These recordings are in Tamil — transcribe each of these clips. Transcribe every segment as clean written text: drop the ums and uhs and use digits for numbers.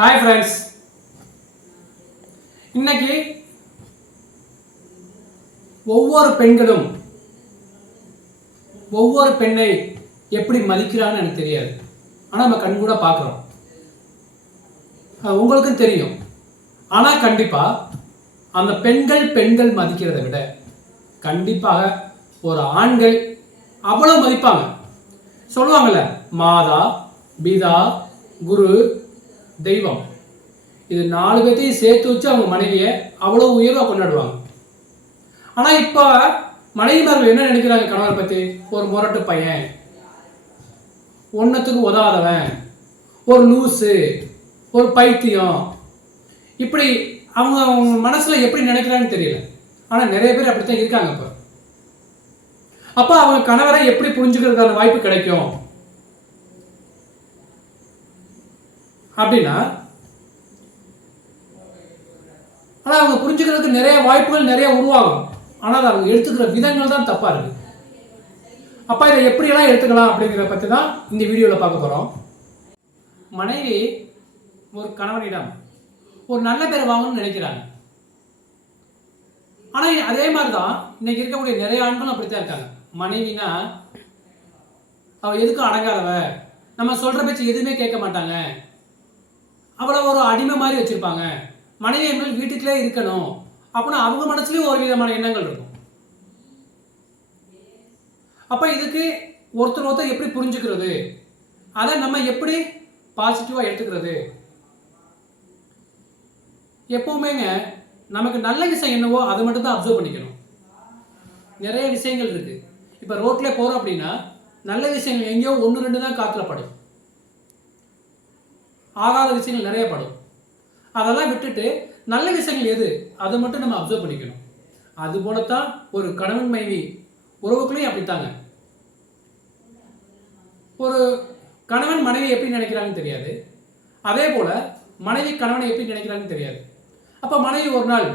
ஹாய் ஃப்ரெண்ட்ஸ், இன்னைக்கு ஒவ்வொரு பெண்களும் ஒவ்வொரு பெண்ணை எப்படி மதிக்கிறான்னு எனக்கு தெரியாது. ஆனால் நம்ம கண் கூட பார்க்குறோம், உங்களுக்கும் தெரியும். ஆனால் கண்டிப்பாக அந்த பெண்கள் மதிக்கிறதை விட கண்டிப்பாக ஒரு ஆண்கள் அவ்வளோ மதிப்பாங்க. சொல்லுவாங்கள்ல, மாதா பிதா குரு தெய்வம், இது 4 பேர்த்தையும் சேர்த்து வச்சு அவங்க மனைவியை அவ்வளோ உயர்வாக கொண்டாடுவாங்க. ஆனால் இப்போ மனைவிமார்கள் என்ன நினைக்கிறாங்க கணவரை பற்றி? ஒரு முரட்டு பையன், ஒன்றத்துக்கு உதவாதவன், ஒரு லூஸு, ஒரு பைத்தியம், இப்படி அவங்க மனசில் எப்படி நினைக்கிறான்னு தெரியல. ஆனால் நிறைய பேர் அப்படித்தான் இருக்காங்க. அப்போ அவங்க கணவரை எப்படி புரிஞ்சுக்கிறதுக்கான வாய்ப்பு கிடைக்கும் அப்படின்னா, ஆனால் அவங்க புரிஞ்சுக்கிறதுக்கு நிறைய வாய்ப்புகள் நிறைய உருவாகும். ஆனால் அவங்க எடுத்துக்கிற விதங்கள் தான் தப்பா இருக்கு. அப்ப இதை எப்படியெல்லாம் எடுத்துக்கலாம் அப்படிங்கிறத பற்றி தான் இந்த வீடியோவில் பார்க்க போகிறோம். மனைவி ஒரு கணவனிடம் ஒரு நல்ல பேர் வாங்கணும்னு நினைக்கிறாங்க. ஆனால் அதே மாதிரி தான் இன்னைக்கு இருக்கக்கூடிய நிறைய ஆண்களும் அப்படித்தான் இருக்காங்க. மனைவினா அவ எதுக்கும் அடங்காதவ, நம்ம சொல்ற பேச்சு எதுவுமே கேட்க மாட்டாங்க, அவ்வளோ ஒரு அடிமை மாதிரி வச்சிருப்பாங்க, மனைவி என்பது வீட்டுக்குள்ளே இருக்கணும் அப்படின்னு அவங்க மனசுலயும் ஒரு விதமான எண்ணங்கள் இருக்கும். அப்ப இதுக்கு ஒருத்தர் எப்படி புரிஞ்சுக்கிறது, அதை நம்ம எப்படி பாசிட்டிவா எடுத்துக்கிறது? எப்பவுமேங்க நமக்கு நல்ல விஷயம் என்னவோ அதை மட்டும் தான் அப்சர்வ் பண்ணிக்கணும். நிறைய விஷயங்கள் இருக்கு. இப்ப ரோட்ல போறோம் அப்படின்னா நல்ல விஷயங்கள் எங்கேயோ 1-2 தான் காத்துல படும், ஆகாத விஷயங்கள் நிறைய படும். அதெல்லாம் விட்டுட்டு நல்ல விஷயங்கள் எது அதை மட்டும் நம்ம அப்சர்வ் பண்ணிக்கணும். அது போலத்தான் ஒரு கணவன் மனைவி உறவுக்குள்ளேயும் அப்படித்தாங்க. ஒரு கணவன் மனைவி எப்படி நினைக்கிறாங்கன்னு தெரியாது, அதே போல மனைவி கணவனை எப்படி நினைக்கிறாங்கன்னு தெரியாது. அப்ப மனைவி ஒரு நாள்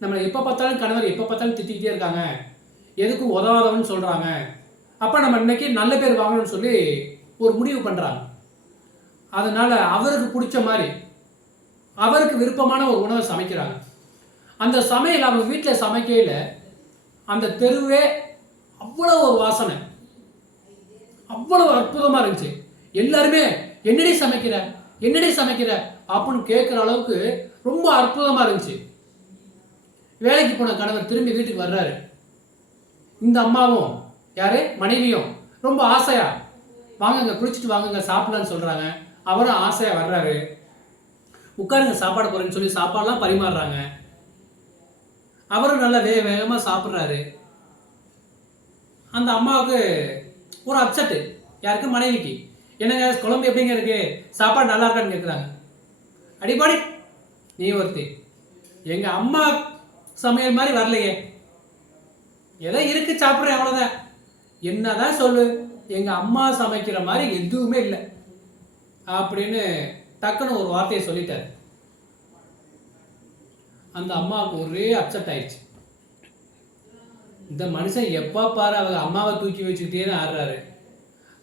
நம்மளை எப்ப பார்த்தாலும் கணவர் எப்ப பார்த்தாலும் திட்டிக்கிட்டே இருக்காங்க, எதுக்கு உதவாதவன்னு சொல்றாங்க, அப்ப நம்ம இன்னைக்கு நல்ல பேர் வாங்கணும்னு சொல்லி ஒரு முடிவு பண்றாங்க. அதனால அவருக்கு பிடிச்ச மாதிரி அவருக்கு விருப்பமான ஒரு உணவை சமைக்கிறாங்க. அந்த சமையல் அவங்க வீட்டில் சமைக்கையில் அந்த தெருவே அவ்வளோ ஒரு வாசனை, அவ்வளவு அற்புதமா இருந்துச்சு. எல்லாருமே என்னடி சமைக்கிற அப்படின்னு கேட்குற அளவுக்கு ரொம்ப அற்புதமா இருந்துச்சு. வேலைக்கு போன கணவர் திரும்பி வீட்டுக்கு வர்றாரு. இந்த அம்மாவும் யாரு மனைவியும் ரொம்ப ஆசையா வாங்குங்க, குளிச்சுட்டு வாங்குங்க, சாப்பிடலான்னு சொல்றாங்க. அவரும் ஆசையா வர்றாரு. உட்காருங்க சாப்பாடு போறேன்னு சொல்லி சாப்பாடுலாம் பரிமாறுறாங்க. அவரும் நல்லா வேகமா சாப்பிட்றாரு. அந்த அம்மாவுக்கு ஒரு அப்செட்டு. யாருக்கு? மனைவிக்கு. என்னங்க குழம்பு எப்படிங்க இருக்கு, சாப்பாடு நல்லா இருக்கான்னு கேட்குறாங்க. அடிப்பாடி நீ ஒருத்தி, எங்க அம்மா சமையல் மாதிரி வரலையே, ஏதோ இருக்கு சாப்பிட்றேன் அவ்வளோதான், என்னதான் சொல்லு, எங்க அம்மா சமைக்கிற மாதிரி எதுவுமே இல்லை அப்படின்னு டக்குன்னு ஒரு வார்த்தையை சொல்லிட்டாரு. அந்த அம்மாவுக்கு ஒரே அப்செட் ஆயிடுச்சு. இந்த மனுஷன் எப்ப பாரு அவங்க அம்மாவை தூக்கி வச்சுக்கிட்டே ஆடுறாரு,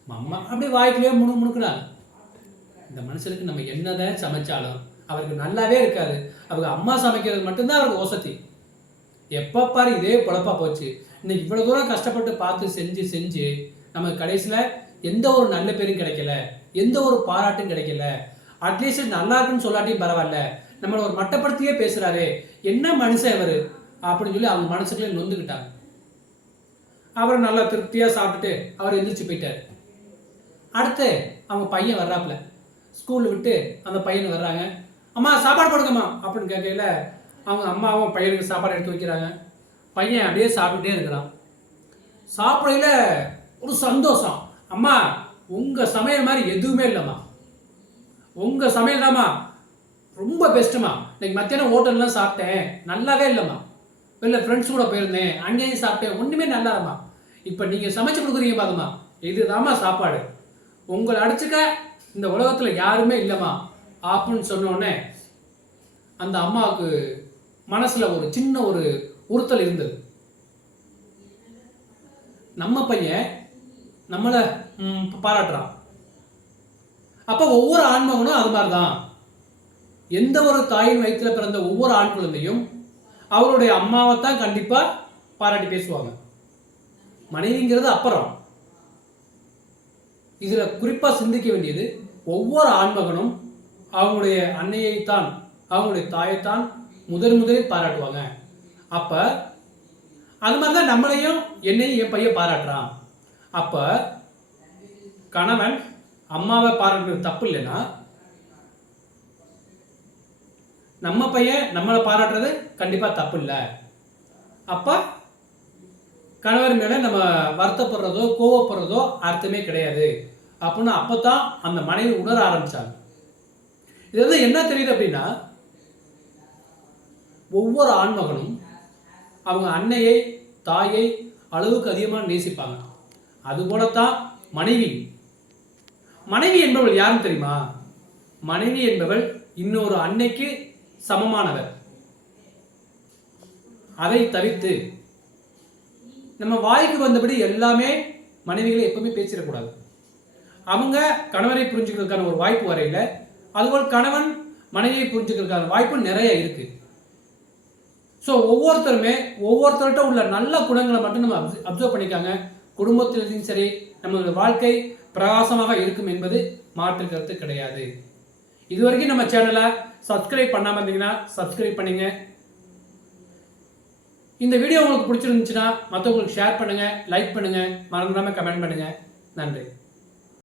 அம்மா அப்படியே வாய்க்குள்ளேயே முணுக்குறாங்க. இந்த மனுஷனுக்கு நம்ம என்னதான் சமைச்சாலும் அவருக்கு நல்லாவே இருக்காது, அவங்க அம்மா சமைக்கிறது மட்டும்தான் அவருக்கு வசதி. எப்ப பாரு இதே பொழப்பா போச்சு. இன்னைக்கு இவ்வளவு தூரம் கஷ்டப்பட்டு பார்த்து செஞ்சு நமக்கு கடைசியில எந்த ஒரு நல்ல பேரும் கிடைக்கல, எந்த ஒரு பாராட்டும் கிடைக்கல. அட்லீஸ்ட் நல்லா இருக்குன்னு சொல்லாட்டியும் பரவாயில்ல, நம்மளை ஒரு மட்டப்படுத்தியே பேசுறாரு, என்ன மனுஷன் இவரு அப்படின்னு சொல்லி அவங்க மனசுக்குள்ளே நொந்துக்கிட்டாங்க. அவரை நல்லா திருப்தியா சாப்பிட்டுட்டு அவர் எந்திரிச்சு போயிட்டாரு. அடுத்து அவங்க பையன் வர்றாப்புல, ஸ்கூல் விட்டு அந்த பையன் வர்றாங்க. அம்மா சாப்பாடு போடுங்கம்மா அப்படின்னு கேட்கல அவங்க அம்மாவும் பையனுக்கு சாப்பாடு எடுத்து வைக்கிறாங்க. பையன் அப்படியே சாப்பிட்டுட்டே இருக்கிறான். சாப்பிடையில ஒரு சந்தோஷம், அம்மா உங்க சமையல் மாதிரி எதுவுமே இல்லைம்மா, உங்க சமையல் தாம்மா ரொம்ப பெஸ்ட்டுமா, இன்னைக்கு மத்தியானம் ஹோட்டல்லாம் சாப்பிட்டேன் நல்லாவே இல்லைம்மா, வெளில ஃப்ரெண்ட்ஸ் கூட போயிருந்தேன் அங்கேயும் சாப்பிட்டேன் ஒன்றுமே நல்லா இல்லைம்மா, இப்போ நீங்கள் சமைச்சு கொடுக்குறீங்க பாருமா, இதுதாம்மா சாப்பாடு, உங்களை அடிச்சுக்க இந்த உலகத்தில் யாருமே இல்லைம்மா அப்படின்னு சொன்னோடனே அந்த அம்மாவுக்கு மனசுல ஒரு சின்ன ஒரு உறுத்தல் இருந்தது. நம்ம பையன் நம்மளை பாராட்டுறான், அப்போ ஒவ்வொரு ஆண்மகனும் அது மாதிரி தான் எந்த ஒரு தாயின் வயிற்றில் பிறந்த ஒவ்வொரு ஆண் குழந்தையும் அவருடைய அம்மாவை தான் கண்டிப்பாக பாராட்டி பேசுவாங்க. மனைவிங்கிறது அப்புறம். இதில் குறிப்பாக சிந்திக்க வேண்டியது, ஒவ்வொரு ஆண்மகனும் அவங்களுடைய அன்னையைத்தான், அவங்களுடைய தாயைத்தான் முதலில் பாராட்டுவாங்க. அப்போ அது மாதிரி தான் நம்மளையும் என்னையும் என் பையன் பாராட்டுறான். அப்போ கணவன் அம்மாவை பாராட்டுறது தப்பு இல்லைன்னா, நம்ம பையன் நம்மளை பாராட்டுறது கண்டிப்பாக தப்பு இல்லை. அப்போ கணவர் மேலே நம்ம வருத்தப்படுறதோ கோவப்படுறதோ அர்த்தமே கிடையாது அப்படின்னு அப்போ தான் அந்த மனைவி உணர ஆரம்பித்தாங்க. இது வந்து என்ன தெரியுது அப்படின்னா, ஒவ்வொரு ஆண்மகனும் அவங்க அன்னையை தாயை அளவுக்கு அதிகமாக நேசிப்பாங்க. அதுபோலத்தான் மனைவி என்பவள் யாருன்னு தெரியுமா? மனைவி என்பவள் இன்னொரு அன்னைக்கு சமமானவர். அதை தவிர்த்து நம்ம வாய்க்கு வந்தபடி எல்லாமே மனைவிகளை எப்பவுமே பேசிடக்கூடாது. அவங்க கணவரை புரிஞ்சுக்கிறதுக்கான ஒரு வாய்ப்பு வரையில, அதுபோல் கணவன் மனைவியை புரிஞ்சுக்கிறதுக்கான வாய்ப்பு நிறைய இருக்கு. ஸோ ஒவ்வொருத்தர்கிட்ட உள்ள நல்ல குணங்களை மட்டும் நம்ம அப்சர்வ் பண்ணிக்காங்க. குடும்பத்திலும் சரி, நம்மளுடைய வாழ்க்கை பிரகாசமாக இருக்கும் என்பது மாற்று கருத்து கிடையாது. இதுவரைக்கும் நம்ம சேனலை சப்ஸ்கிரைப் பண்ணாமல் இருந்தீங்கன்னா சப்ஸ்கிரைப் பண்ணுங்க. இந்த வீடியோ உங்களுக்கு பிடிச்சிருந்துச்சுன்னா மற்றவங்களுக்கு ஷேர் பண்ணுங்க, லைக் பண்ணுங்க, மறந்துடாம கமெண்ட் பண்ணுங்க. நன்றி.